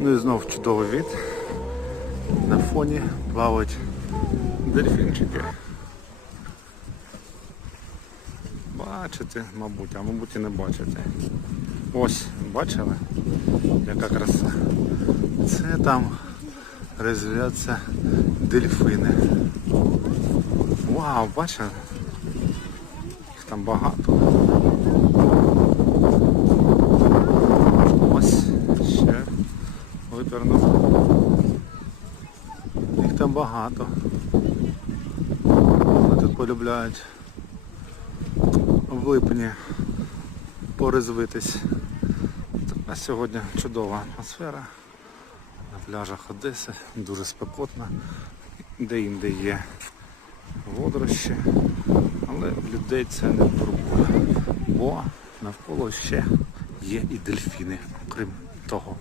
Ну і знов чудовий від. На фоні плавають дельфінчики. Бачите, мабуть, а мабуть і не бачите. Ось, бачили? Яка краса. Це там розвиваються дельфини. Вау, бачили? Їх там багато. Ось ще випернув. Їх там багато. Вони тут полюбляють в липні порезвитись. А сьогодні чудова атмосфера на пляжах Одеси, дуже спекотно, де-інде є водорощі, але людей це не турбує, бо навколо ще є і дельфіни, окрім того.